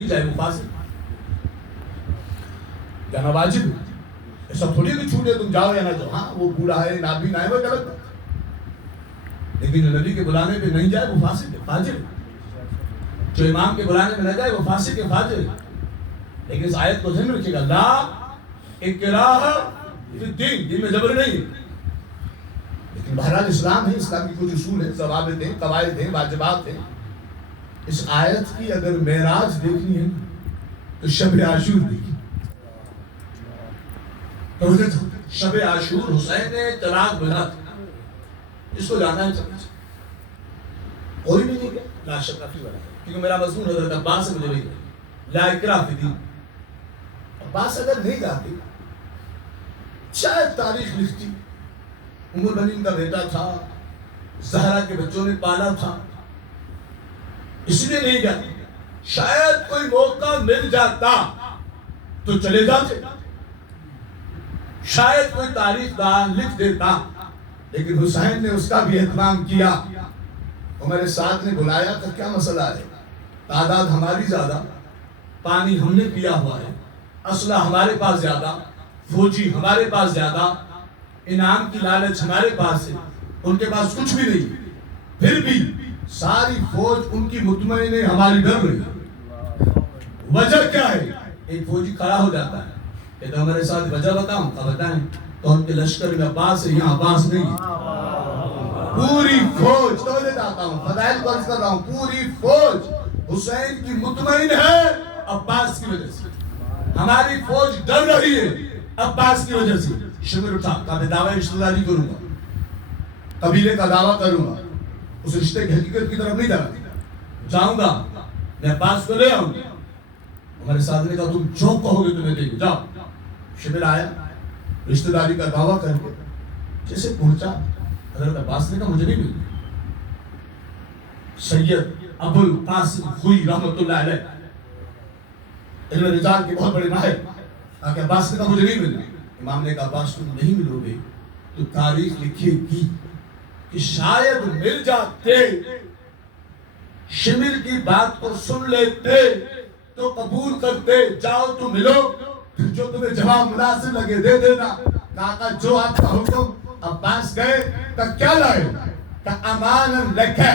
چاہے وہ فاسق جانا واجب ہے. ایسا تھوڑی کہ چھوٹے تم جاؤ یا نہ جاؤ. ہاں وہ بوڑھا ہے نابینا ہے وہ غلط ہے، لیکن نبی کے بلانے پہ نہیں جائے وہ فاسق ہے فاجر ہے. جو امام کے بلانے میں نہ جائے وہ فاسق ہے فاجر ہے. لیکن اس آیت کو ذہن میں رکھیے گا، لا اکراہ فی الدین، دین میں جبر نہیں ہے. لیکن بہرحال اسلام ہے، اسلام کی کچھ اصول ہیں، ضوابط ہیں، قواعد ہیں، واجبات ہیں. اس آیت کی اگر معراج دیکھنی ہے تو شب عاشور دیکھیے. شب عاشور حسین نے چراغ بجھا تھا، اس کو جانا ہے چلنا چاہیے. کوئی بھی نہیں گیا لا شک کافی بڑا، کیونکہ میرا مضمون حضرت عباس سے مجھے نہیں لا اکراہ فی الدین. عباس اگر نہیں جاتے شاید تاریخ لکھتی ام المؤمنین کا بیٹا تھا، زہرا کے بچوں نے پالا تھا، اس لیے نہیں جاتے. شاید کوئی موقع مل جاتا تو چلے جاتے، شاید کوئی تاریخ دان لکھ دیتا. لیکن حسین نے اس کا بھی اہتمام کیا. ہمارے ساتھ نے بلایا کہ کیا مسئلہ ہے، تعداد ہماری زیادہ، پانی ہم نے پیا ہوا ہے، اسلحہ ہمارے پاس زیادہ، فوجی ہمارے پاس زیادہ، انعام کی لالچ ہمارے پاس ہے، ان کے پاس کچھ بھی نہیں. پھر بھی ساری فوج ان کی مطمئن ہے، ہماری ڈر رہی. وجہ کیا ہے؟ ایک فوجی کھڑا ہو جاتا ہے کہتا ہمارے ساتھ وجہ بتاؤں کا بتائیں تو ان کے لشکر میں عباس ہے، یہاں عباس نہیں ہے. پوری فوج تو میں جاتا ہوں فضائل کو عرض کر رہا ہوں، پوری فوج حسین کی مطمئن ہے عباس کی وجہ سے. ہماری فوج ڈر رہی ہے عباس کی وجہ سے. شمر اٹھا کہ میں دعوی رشتہ داری کروں گا، قبیلے کا دعویٰ کروں گا، اس رشتے کی حقیقت کی طرف نہیں جاؤں گا، میں عباس کو لے آؤں گا. ہمارے ساتھ نے کہا تم جو کہو گے تمہیں دیں گے، جاؤ. شمر آیا رشتہ داری کا دعویٰ کر کے، جیسے پہنچا حضرت عباس نے کہا مجھے نہیں ملتی. سید ابو القاسم خوئی رحمۃ اللہ علیہ علم رجال کے بہت بڑے ماہر، کہ عباس نے کہا مجھے نہیں ملتی. امام نے کہا عباس تم نہیں ملو گے تو تاریخ لکھے گی کہ شاید مل جاتے، شمر کی بات کو سن لیتے تو قبول کرتے، جاؤ تو ملو، پھر جو تمہیں جواب مناسب لگے دے دینا. کہا جو آپ کا حکم. عباس گئے کہ کیا لائے؟ کہ امان لکھے.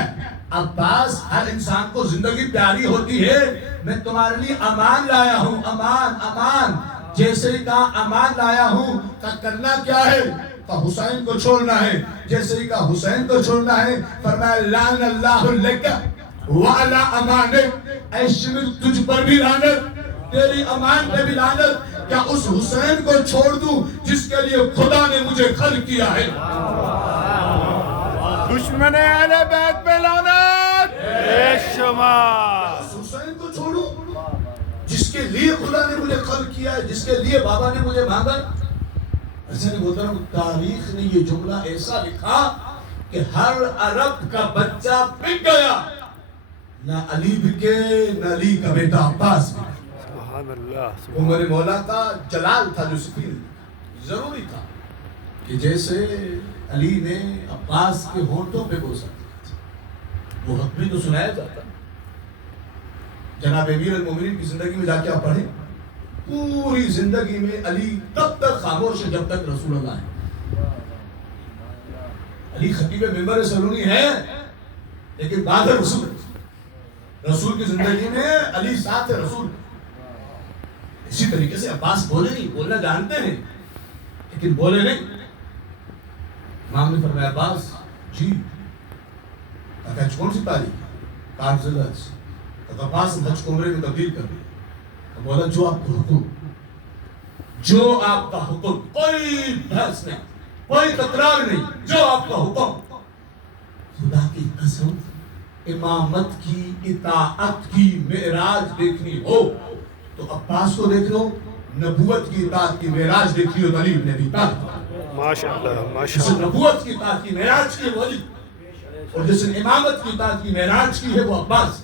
عباس ہر انسان کو زندگی پیاری ہوتی ہے، میں تمہارے لیے امان لایا ہوں، امان امان. جیسے کہا امان لایا ہوں کہ کرنا کیا ہے؟ کہ حسین کو چھوڑنا ہے. جیسے کہا حسین کو چھوڑنا ہے، فرمایا لعن اللہ لک وعلی امانک. اے شمر تجھ پر بھی لعنت، تیری امان پہ بھی لعنت. کیا اس حسین کو چھوڑ دوں جس کے لیے خدا نے مجھے خلق کیا ہے؟ دشمن اہل بیت پہ لعنت بے شمار. اس حسین کو چھوڑوں جس کے لیے خدا نے مجھے خلق کیا ہے، جس کے لیے بابا نے مجھے مانگا. حسین محترم تاریخ نے یہ جملہ ایسا لکھا کہ ہر عرب کا بچہ بک گیا، نہ علی بکے نہ علی کا بیٹا عباس بکے. عمر مولا کا جلال تھا جو سفیر ضروری تھا کہ جیسے علی نے عباس کے ہونٹوں پہ بوسا وہ حق بھی تو سنایا جاتا. جناب امیر المومنین کی زندگی میں جا کے آپ پڑھیں، پوری زندگی میں علی تب تک خاموش ہے جب تک رسول اللہ ہے. علی خطیب منبر سرونی ہے لیکن بعد رسول کی زندگی میں علی ساتھ ہے رسول. اسی طریقے سے عباس بولے نہیں، بولنا جانتے ہیں لیکن بولے نہیں. امام نے فرمایا عباس جی. کہا کون سی تاریخ؟ کہا عباس حج کو عمرے میں تبدیل کر دیا. بولا جو آپ کا حکم، جو آپ کا حکم، کوئی بحث نہیں، کوئی تکرار نہیں، جو آپ کا حکم. خدا کی قسم امامت کی اطاعت کی معراج دیکھنی ہو تو عباس کو دیکھ لو، نبوت کی اطاعت کی معراج دیکھی ہو تو علی بن ابی طالب. ماشاءاللہ جس ماشاءاللہ. نبوت کی اطاعت کی معراج کی ہے وہ علی، اور جس نے امامت کی اطاعت کی معراج کی ہے وہ عباس.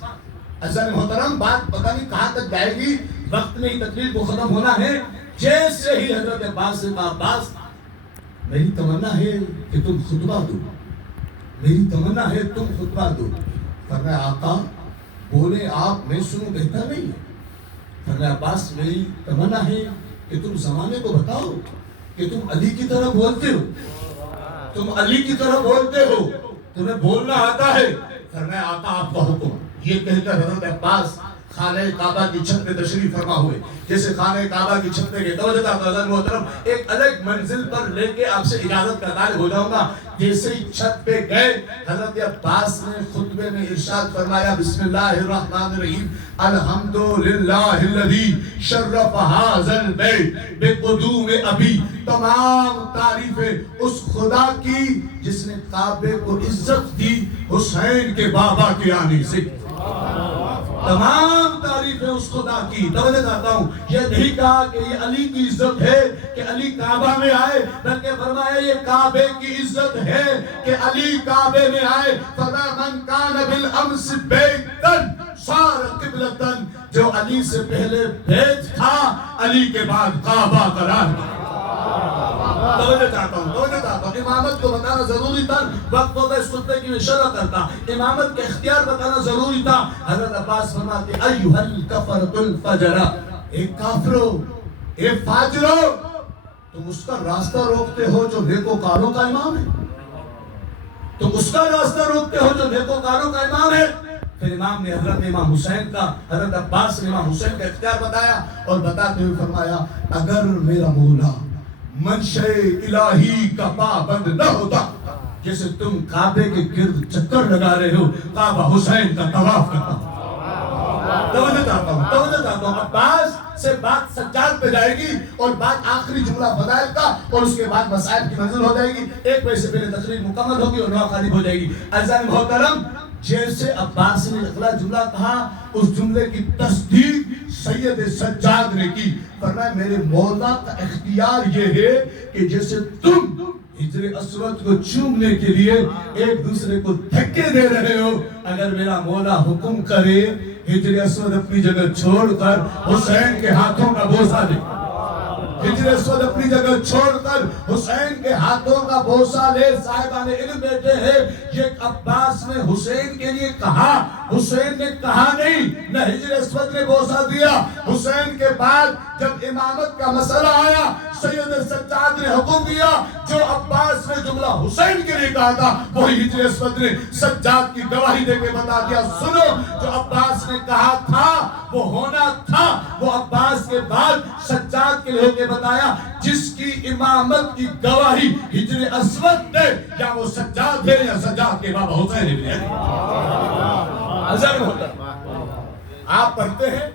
حضرت محترم بات پتہ نہیں کہاں تک جائے گی، وقت میں ہی تقریر کو ختم ہونا ہے. جیسے ہی حضرت عباس سے کہا عباس میری تمنا ہے کہ تم خطبہ دو، میری تمنا ہے تم خطبہ دو. فرمایا آقا بولے آپ میں سنوں بہتر نہیں ہے. فرمایا عباس میری تمنا ہے کہ تم زمانے کو بتاؤ کہ تم علی کی طرح بولتے ہو، تم علی کی طرح بولتے ہو، تمہیں بولنا آتا ہے۔ فرمایا آقا آپ کا حکم۔ یہ کہہ کر حضرت عباس خانہ کعبہ کی چھت پہ تشریف فرما ہوئے۔ جیسے خانہ کعبہ کی چھت پہ گئے، توجہ حضرت محترم، ایک الگ منزل پر لے کے آپ سے اجازت کا طالب ہو جاؤں گا۔ جیسے ہی چھت پہ گئے، حضرت عباس نے خطبے میں ارشاد فرمایا بسم اللہ الرحمن الرحیم الحمدللہ الذی شرف ھذا البیت بقدوم ابی۔ تمام تعریفیں اس خدا کی جس نے کعبے کو عزت دی حسین کے بابا کے آنے سے۔ تمام تعریفیں اس خدا کی۔ توجہ چاہتا ہوں، یہ نہیں کہا کہ یہ علی کی عزت ہے کہ علی کعبہ میں آئے، بلکہ فرمایا یہ کعبے کی عزت ہے کہ علی کعبے میں آئے۔ فرمایا من کان بالامس بیتن صار قبلتن، جو علی سے پہلے بیت تھا علی کے بعد کعبہ قرار پایا۔ توجہ چاہتا ہوں، امامت کو بتانا ضروری تھا۔ وقت ہوتا اس خطبے کی میں شرح کرتا، امامت کے اختیار بتانا ضروری تھا۔ حضرت عباس فرماتے ایھا الکفرۃ الفجر، اے کافرو، اے فاجرو، تم اس کا راستہ روکتے ہو جو نیکوکاروں کا امام ہے، تم اس کا راستہ روکتے ہو جو نیکوکاروں کا امام ہے۔ پھر امام نے حضرت امام حسین کا، حضرت عباس نے امام حسین کا اختیار بتایا اور بتاتے ہوئے فرمایا اگر میرا مولا منشأ الہی کا پابند نہ ہوتا، جیسے تم کعبے کے گرد چکر لگا رہے ہو، کعبہ حسین کا طواف کرتا۔ توجہ چاہتا ہوں، عباس سے بات سجاد پہ جائے گی اور بات آخری جملہ فضائل کا اور اس کے بعد مسائل کی منزل ہو جائے گی۔ ایک بجے سے پہلے تقریر مکمل ہوگی اور نوا خالب ہو جائے گی۔ عزیزان محترم، جیسے عباس نے اگلا جملہ کہا، اس جملے کی تصدیق سید سجاد نے کی۔ فرمایا میرے مولا کا اختیار یہ ہے کہ جیسے تم حجر اسود کو چومنے کے لیے ایک دوسرے کو دھکے دے رہے ہو، اگر میرا مولا حکم کرے حجر اسود اپنی جگہ چھوڑ کر حسین کے ہاتھوں کا بوسہ لے، حجر اسود اپنی جگہ چھوڑ کر حسین کے ہاتھوں کا بوسہ لے۔ صاحبان علم بیٹھے ہیں، یہ عباس نے حسین کے لیے کہا، حسین نے کہا نہیں، نہ حجر اسود نے بوسہ دیا۔ حسین کے بعد جب امامت کا مسئلہ آیا، سید سجاد نے حکم دیا، جو عباس نے جملہ حسین کے لیے کہا تھا وہی حجر اسود نے سجاد کی گواہی دے کے بتا دیا سنو، جو عباس نے کہا تھا وہ ہونا تھا، وہ عباس کے بعد سجاد کے لیے بتایا، جس کی امامت کی گواہی حجر اسود دے، یا وہ سجاد ہے یا سجاد کے بابا حسین ہے۔ آپ پڑھتے ہیں